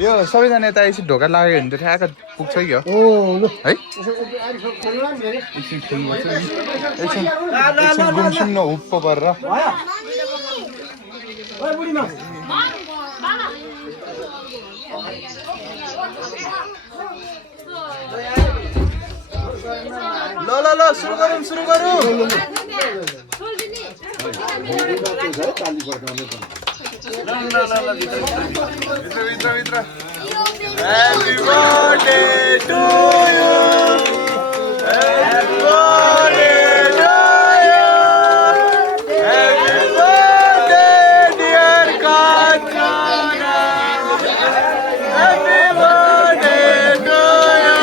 यो सबैजना यता एकछिन ढोका लाग्यो भने त ठ्याक्क पुग्छ कि हो है एकछिन गुमसुम न हुप्प गरेर ल सुरु गरौँ भित्र Happy birthday to you Happy birthday to you Happy birthday dear Kanchana Happy birthday to you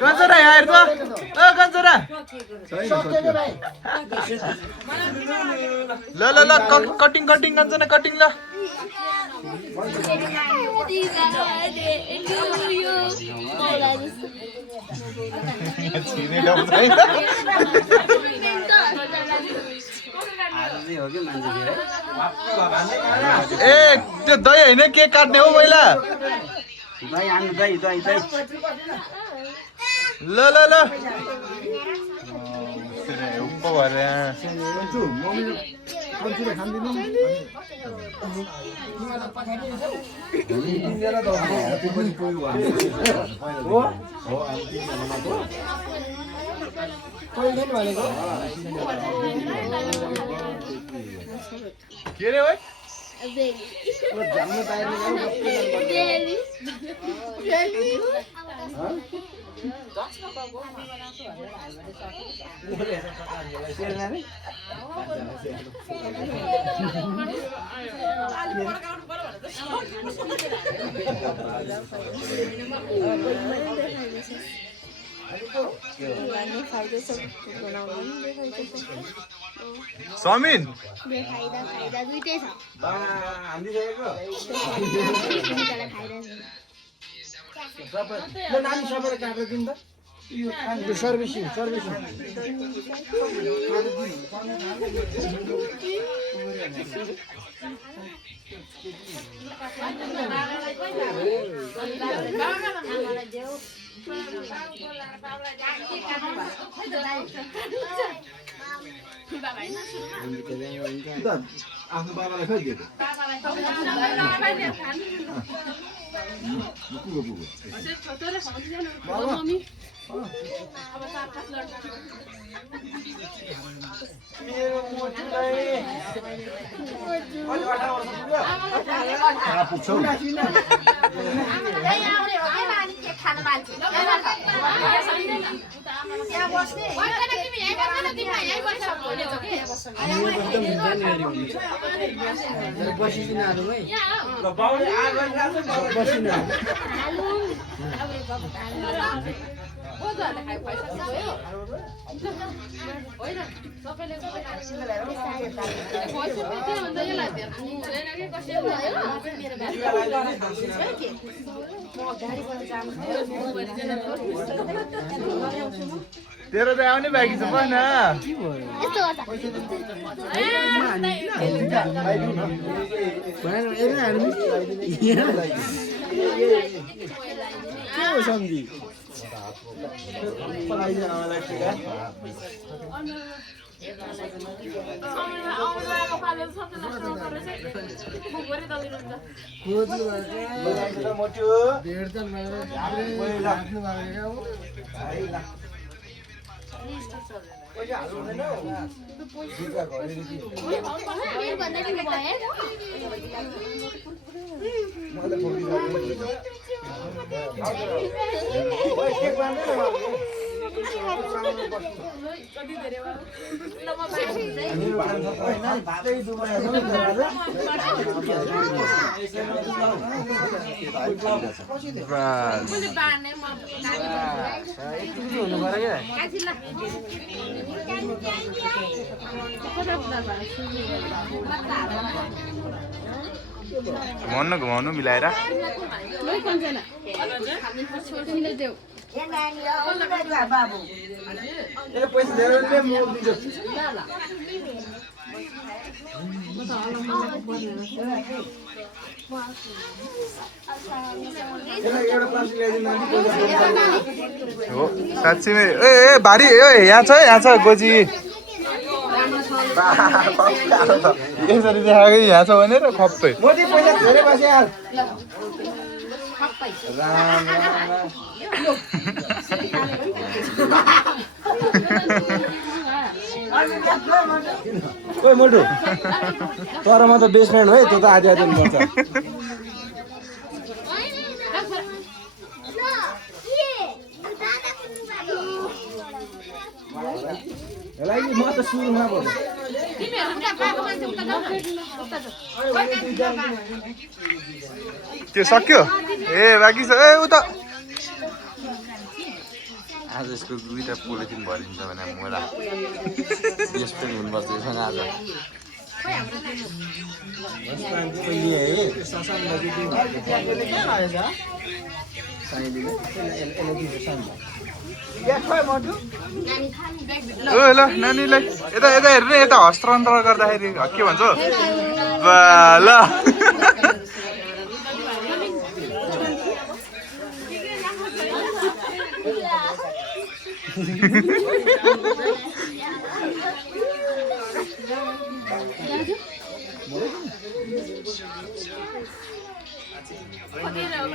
Kanchana yaar to Kanchana ल कटिङ Kanchana कटिङ ल ए त्यो दही हैन केक काट्ने हो पहिला ल उप्पो भरे के रे ओइ समिन आफ्नो बाबालाई खै दिएको तेरो त आउने बाँकी छ भन सम्झी घुमाउनु मिलाएर यसले पैसा धेरै ले म दिन्छु एउटा प्लास्टिक ल्याइदिनु नानी हो साँच्ची नै ए भारी ए यहाँ छ गोजी यसरी देखाएको यहाँ छ भनेर खप्पै मोटी पैसा धेरै बस्यो यार ओइ मोटु तरमा त बेसमेन्ट है त्यो त आधी आधी पर्छ लागि म त सुरुमा बोले त्यो सक्यो ए बाँकी छ ए उता आज यसको दुईटा पोलिथिन भरिन्छ भने मोला यस पनि हुनुपर्छ यससँग आज ल नानीलाई यता यता हेर्नु यता हस्तान्तरण गर्दाखेरि के भन्छ ल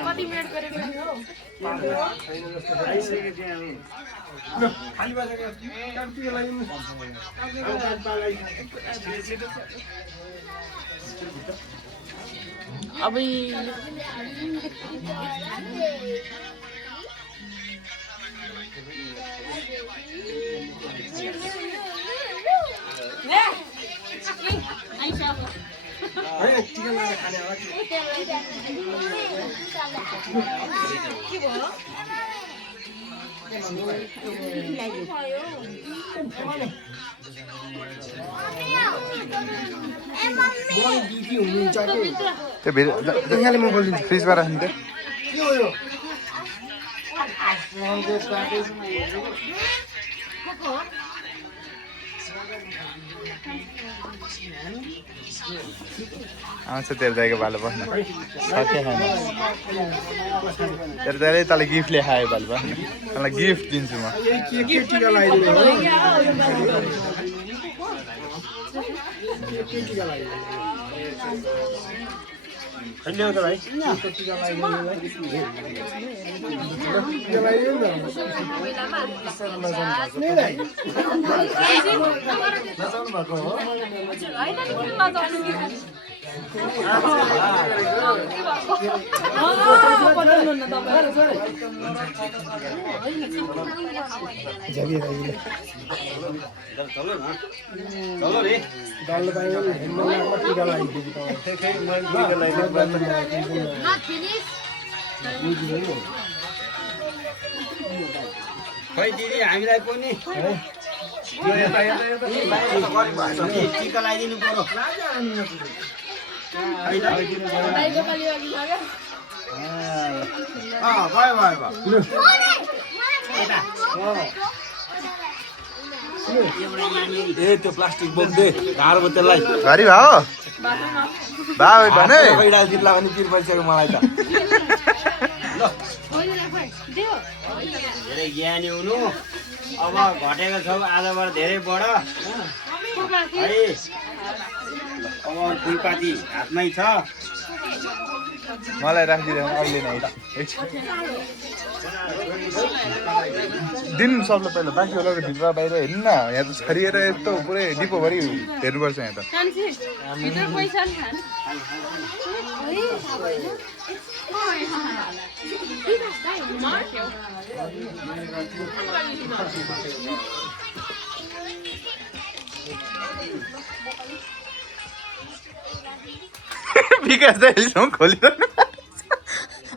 कति मिनट गरेको खाली बाजा काट्छु लागि अब टिका लगाएर खाने हो त्यो भित्र म खोलिदिन्छु फ्रिजमा राख्नु त्यो आउँछ तेरो दाइको बालो बस्न सके खानु तेरो दाइले तँलाई गिफ्ट ल्याखायो बालो बस्न तँलाई गिफ्ट दिन्छु म खै दिदी हामीलाई पनि टिका लगाइदिनु पर्यो ए त्यो प्लास्टिक बोक्दे घारमा त्यसलाई घरि भयो भाइ भने जिल्ला पनि पिर परिसक्यो मलाई त धेरै ज्ञानी हुनु अब घटेको छौ आजबाट धेरै बढ है अब फुलपाती हातमै छ मलाई राखिदिँदैन अहिले नै दिन सबले पहिला बाँकी होला भित्र बाहिर हेर्नु न यहाँ त छरिएर यस्तो पुरै डिपोभरि हेर्नुपर्छ यहाँ त विकास दाइलेसम्म खोलिरहनु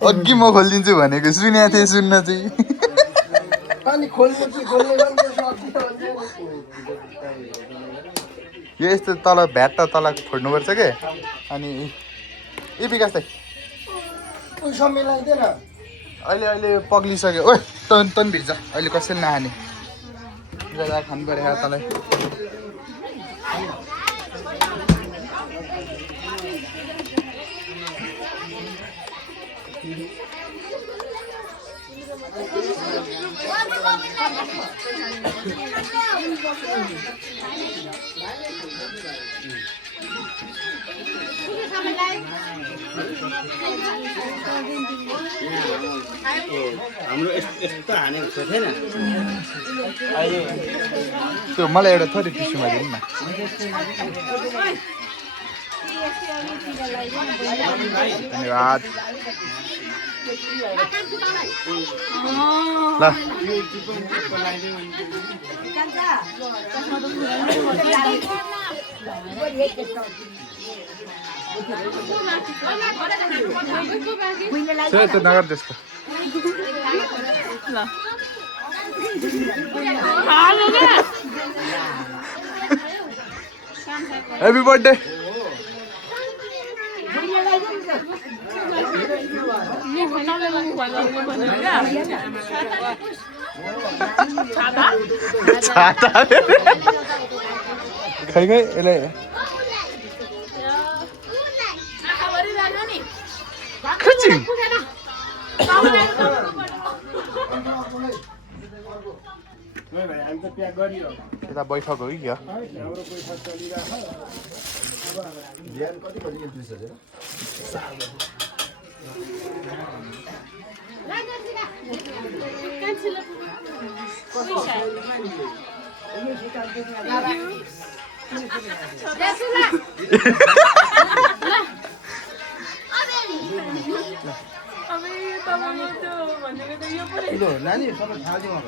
अघि म खोलिदिन्छु भनेको सुनेको थिएँ सुन्न चाहिँ यो यस्तो तल भ्याट तल फोड्नुपर्छ के अनि ए विकास दाइ अहिले पग्लिसक्यो ओइ तन भिड्छ अहिले कसैले नखाने गएर खानु पऱ्यो तँलाई हाम्रो यस्तो हानेको थिएन त्यो मलाई एउटा थोरै टिस्युमा दिनु न धन्यवाद ल त्यो नगर त्यस्तो ह्याप्पी बर्थडे खै यसलाई खिचिङ यता बैठक हो कि क्या नानी सबै थाहा दिउँ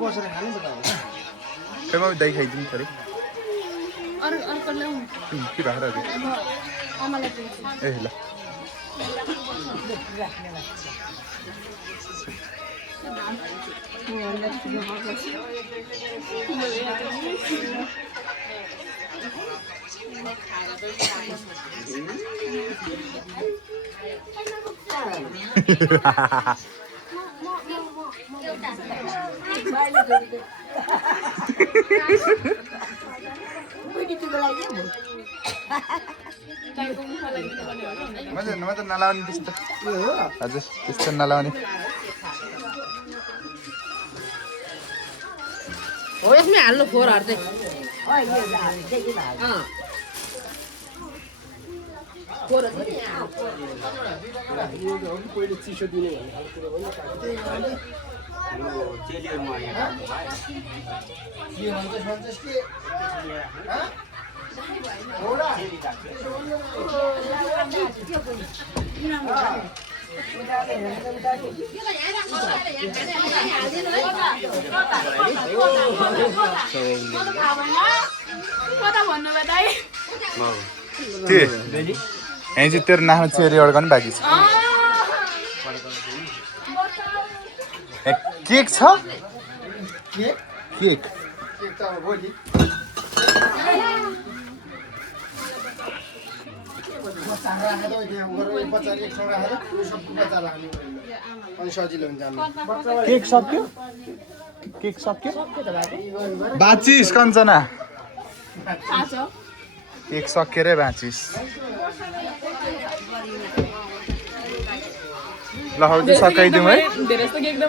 बसेर खानु त खै म दही खाइदिनु पऱ्यो के भएर ए ल म त नलाउने त्यस्तो हजुर त्यस्तो नलाउने हो यसमै हाल्नु फोरहरू चाहिँ पहिले चिसो दिने यहाँ चाहिँ तेरो नाफा चेरी अड्काउनु पनि बाँकी छ केक छ केक त अब भोलि अनि सजिलो हुन्छ केक सक्यो केक सक्यो बाँचिस कञ्चना केक सकेरै बाँचिस ल हौ चाहिँ सकाइदिउँ है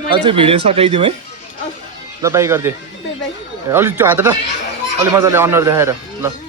अझै भिडियो सकाइदिउँ है ल बाई गरिदिए अलिक त्यो हात त अलि मजाले अनुहार देखाएर ल